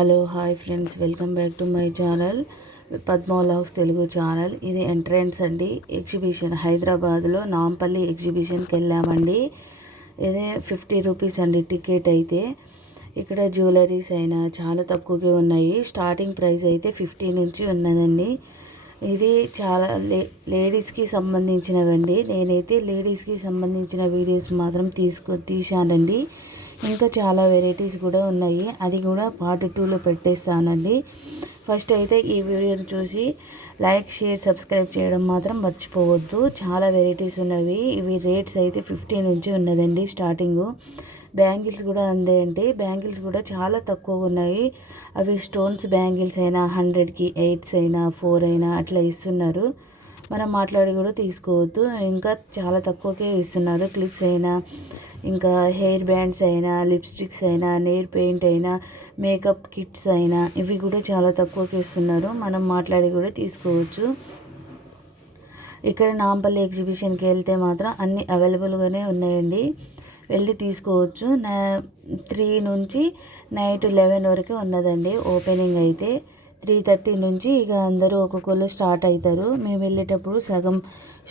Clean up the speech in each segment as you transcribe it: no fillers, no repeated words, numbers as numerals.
Hello hi friends, welcome back to my channel Padma vlogs Telugu channel. ఇది entrance అండి, exhibition హైదరాబాద్లో నాంపల్లి ఎగ్జిబిషన్కి వెళ్ళామండి. ఇదే 50 రూపీస్ అండి టికెట్ అయితే. ఇక్కడ జ్యువెలరీస్ అయినా చాలా తక్కువగా ఉన్నాయి. స్టార్టింగ్ ప్రైస్ అయితే 50 నుంచి ఉన్నదండి. ఇది చాలా లేడీస్కి సంబంధించినవండి. నేనైతే లేడీస్కి సంబంధించిన వీడియోస్ మాత్రం తీశానండి. ఇంకా చాలా వెరైటీస్ కూడా ఉన్నాయి, అది కూడా పార్ట్ 2లో పెట్టేస్తానండి. ఫస్ట్ అయితే ఈ వీడియోని చూసి లైక్, షేర్, సబ్స్క్రైబ్ చేయడం మాత్రం మర్చిపోవద్దు. చాలా వెరైటీస్ ఉన్నవి. ఇవి రేట్స్ అయితే 50 నుంచి ఉన్నదండి స్టార్టింగు. బ్యాంగిల్స్ కూడా అందే అండి. బ్యాంగిల్స్ కూడా చాలా తక్కువగా ఉన్నాయి. అవి స్టోన్స్ బ్యాంగిల్స్ అయినా 100కి 8 అయినా 4 అయినా అట్లా ఇస్తున్నారు. మనం మాట్లాడి కూడా తీసుకోవద్దు. ఇంకా చాలా తక్కువకే ఇస్తున్నారు. క్లిప్స్ అయినా, ఇంకా హెయిర్ బ్యాండ్స్ అయినా, లిప్స్టిక్స్ అయినా, నెయిల్ పెయింట్ అయినా, మేకప్ కిట్స్ అయినా ఇవి కూడా చాలా తక్కువకి ఇస్తున్నారు. మనం మాట్లాడి కూడా తీసుకోవచ్చు. ఇక్కడ నాంపల్లి ఎగ్జిబిషన్కి వెళ్తే మాత్రం అన్నీ అవైలబుల్గానే ఉన్నాయండి. వెళ్ళి తీసుకోవచ్చు. 3 నుంచి నైట్ 11 వరకు ఉన్నదండి ఓపెనింగ్ అయితే. 3:30 నుంచి ఇక అందరూ ఒక్కొక్కరు స్టార్ట్ అవుతారు. మేము వెళ్ళేటప్పుడు సగం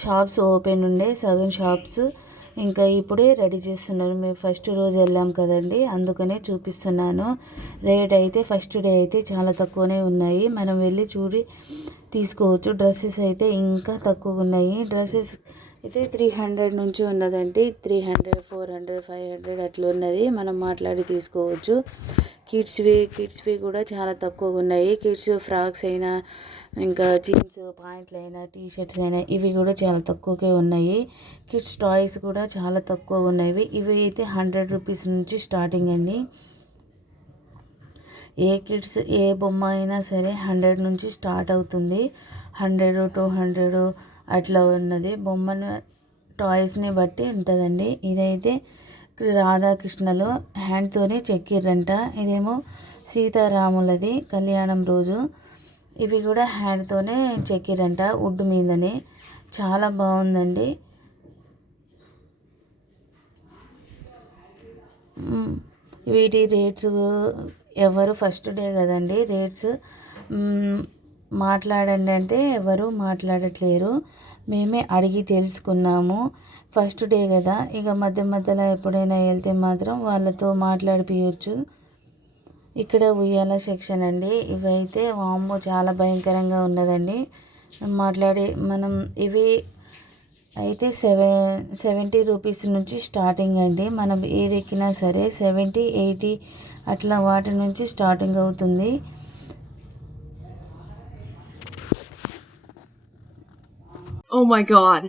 షాప్స్ ఓపెన్ ఉండే, సగం షాప్స్ ఇంకా ఇప్పుడే రెడీ చేస్తున్నారు. మేము ఫస్ట్ రోజు వెళ్ళాం కదండి, అందుకనే చూపిస్తున్నాను. రేట్ అయితే ఫస్ట్ డే అయితే చాలా తక్కువనే ఉన్నాయి. మనం వెళ్ళి చూడి తీసుకోవచ్చు. డ్రెస్సెస్ అయితే ఇంకా తక్కువ ఉన్నాయి. డ్రెస్సెస్ అయితే 300 నుంచి ఉన్నదండి. 300, 400, 500 అట్లా ఉన్నది. మనం మాట్లాడి తీసుకోవచ్చు. కిడ్స్వి కూడా చాలా తక్కువగా ఉన్నాయి. కిడ్స్ ఫ్రాక్స్ అయినా, ఇంకా జీన్స్ ప్యాంట్లు అయినా, టీషర్ట్స్ అయినా ఇవి కూడా చాలా తక్కువకే ఉన్నాయి. కిడ్స్ టాయ్స్ కూడా చాలా తక్కువగా ఉన్నాయి. ఇవి అయితే 100 రూపీస్ నుంచి స్టార్టింగ్ అండి. ఏ బొమ్మ అయినా సరే 100 నుంచి స్టార్ట్ అవుతుంది. 100, 200 అట్లా ఉన్నది. బొమ్మను టాయ్స్ని బట్టి ఉంటుందండి. ఇదైతే రాధాకృష్ణలో హ్యాండ్తోనే చెక్కిర్రంట. ఇదేమో సీతారాములది కళ్యాణం రోజు. ఇవి కూడా హ్యాండ్తోనే చెక్కిరంట, వుడ్ మీదనే. చాలా బాగుందండి. వీటి రేట్స్ ఎవరు ఫస్ట్ డే కదండి, రేట్స్ మాట్లాడండి అంటే ఎవరు మాట్లాడట్లేరు. మేమే అడిగి తెలుసుకున్నాము. ఫస్ట్ డే కదా, ఇక మధ్యలో ఎప్పుడైనా వెళ్తే మాత్రం వాళ్ళతో మాట్లాడిపించచ్చు. ఇక్కడ ఉయ్యాల సెక్షన్ అండి. ఇవైతే వామ్మో చాలా భయంకరంగా ఉన్నదండి. మనం ఇవి అయితే 70 రూపీస్ నుంచి స్టార్టింగ్ అండి. మనం ఏది ఎక్కినా సరే 70, 80 అట్లా వాటి నుంచి స్టార్టింగ్ అవుతుంది. Oh my god.